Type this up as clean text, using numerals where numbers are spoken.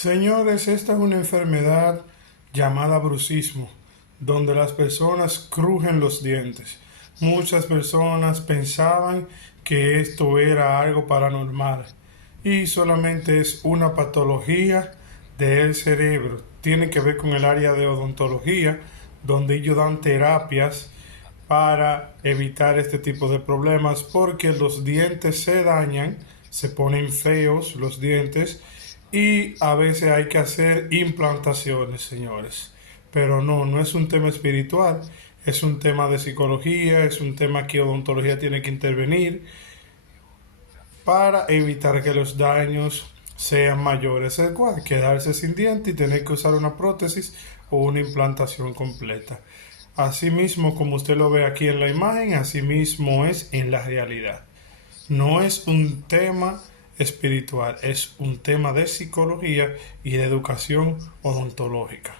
Señores, esta es una enfermedad llamada brucismo, donde las personas crujen los dientes. Muchas personas pensaban que esto era algo paranormal y solamente es una patología del cerebro. Tiene que ver con el área de odontología, donde ellos dan terapias para evitar este tipo de problemas porque los dientes se dañan, se ponen feos los dientes y a veces hay que hacer implantaciones, señores. Pero no es un tema espiritual, es un tema de psicología, es un tema que odontología tiene que intervenir para evitar que los daños sean mayores, el cual quedarse sin diente y tener que usar una prótesis o una implantación completa. Así mismo como usted lo ve aquí en la imagen, así mismo es en la realidad. No es un tema espiritual, es un tema de psicología y de educación odontológica.